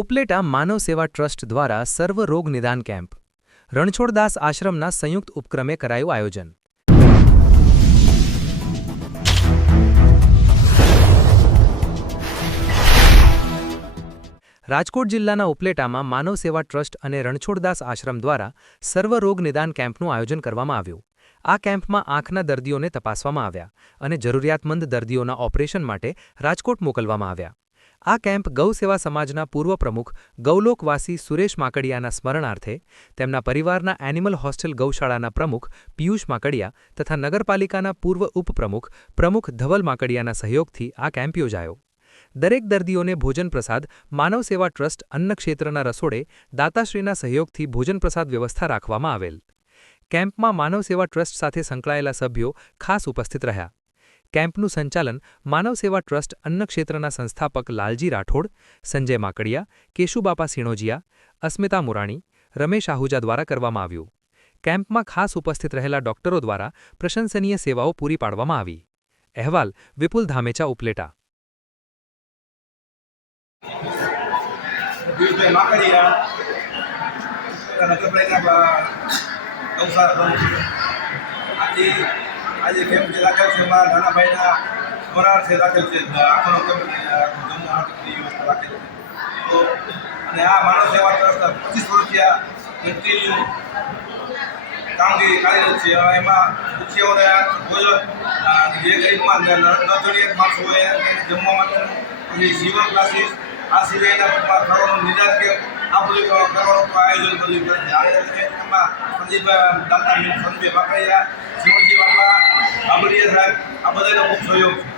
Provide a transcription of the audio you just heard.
ઉપલેટા માનવ સેવા ટ્રસ્ટ દ્વારા સર્વ રોગ નિદાન કેમ્પ રણછોડદાસ આશ્રમના સંયુક્ત ઉપક્રમે કરાયું આયોજન। રાજકોટ જિલ્લાના ઉપલેટામાં માનવ સેવા ટ્રસ્ટ અને રણછોડદાસ આશ્રમ દ્વારા સર્વ રોગ નિદાન કેમ્પનું આયોજન કરવામાં આવ્યું। આ કેમ્પમાં આંખના દર્દીઓને તપાસવામાં આવ્યા અને જરૂરિયાતમંદ દર્દીઓના ઓપરેશન માટે રાજકોટ મોકલવામાં આવ્યા। આ કેમ્પ ગૌસેવા સમાજના પૂર્વ પ્રમુખ ગૌલોકવાસી સુરેશ માકડિયાના સ્મરણાર્થે તેમના પરિવારના એનિમલ હોસ્ટેલ ગૌશાળાના પ્રમુખ પિયુષ માકડિયા તથા નગરપાલિકાના પૂર્વ ઉપપ્રમુખ પ્રમુખ ધવલ માકડિયાના સહયોગથી આ કેમ્પ યોજાયો। દરેક દર્દીઓને ભોજન પ્રસાદ માનવ સેવા ટ્રસ્ટ અન્ન ક્ષેત્રના રસોડે દાતાશ્રીના સહયોગથી ભોજન પ્રસાદ વ્યવસ્થા રાખવામાં આવેલ। કેમ્પમાં માનવ સેવા ટ્રસ્ટ સાથે સંકળાયેલા સભ્યો ખાસ ઉપસ્થિત રહ્યા। કેમ્પનું સંચાલન માનવ સેવા ટ્રસ્ટ અન્ન ક્ષેત્રના સંસ્થાપક લાલજી રાઠોડ, સંજય માકડિયા, કેશુબાપા સિણોજિયા, અસ્મિતા મુરાણી, રમેશ આહુજા દ્વારા કરવામાં આવ્યું। કેમ્પમાં ખાસ ઉપસ્થિત રહેલા ડોક્ટરો દ્વારા પ્રશંસનીય સેવાઓ પૂરી પાડવામાં આવી। અહેવાલ વિપુલ ધામેચા, ઉપલેટા। आज केम्प दाखल से नाना भाई स्मरण से दाखल से आखो जम्मू व्यवस्था राखेल तो आ मानव सेवा ट्रस्ट 25 वर्षीय कंटिन्यू कामगीरी कार्यरत है। एमा मुख्यओने भोजन जे गरीबમાં નજરિયાત માણસો હોય જમવા માટે જીવન ક્લાસીસ આ સિવાયના ઘરોનું નિદાન કેમ્પ આ બધું કરવાનું આયોજન કર્યું છે। આયોજનમાં સંદીપભાઈ દાતા સંજય બાકડિયા, શિવજી બાપા, બાબરિયા સાહેબ આ બધાનો ખૂબ સહયોગ છે।